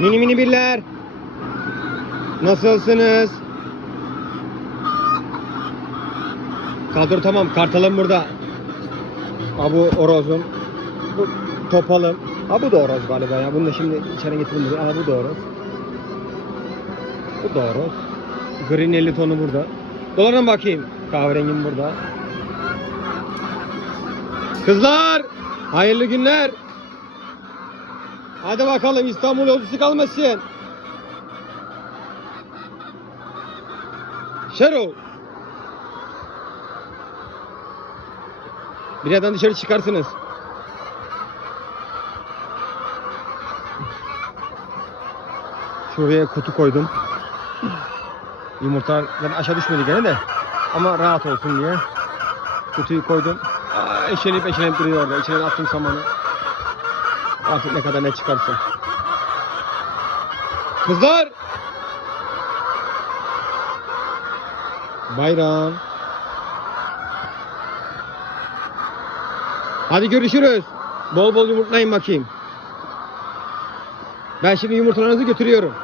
Mini mini birler. Nasılsınız? Kadro tamam. Kartalım burada. Ha bu orozum. Bu topalım. Ha bu da oroz galiba ya. Bunu da şimdi içeri getirin buraya. Ha bu da oroz. Bu da oroz. Green 50 tonu burada. Dolarına bakayım. Kahverengim burada. Kızlar! Hayırlı günler. Hadi bakalım İstanbul yolcusu kalmasın. Şero. Birazdan dışarı çıkarsınız. Şuraya kutu koydum. Yumurtalar aşağı düşmedi gene de. Ama rahat olsun diye. Kutuyu koydum. Aa, eşeleyip eşeleyip duruyor orada. İçine attım samanı. Artık ne kadar ne çıkarsa. Kızlar! Bayram. Hadi görüşürüz. Bol bol yumurtlayın bakayım. Ben şimdi yumurtalarınızı götürüyorum.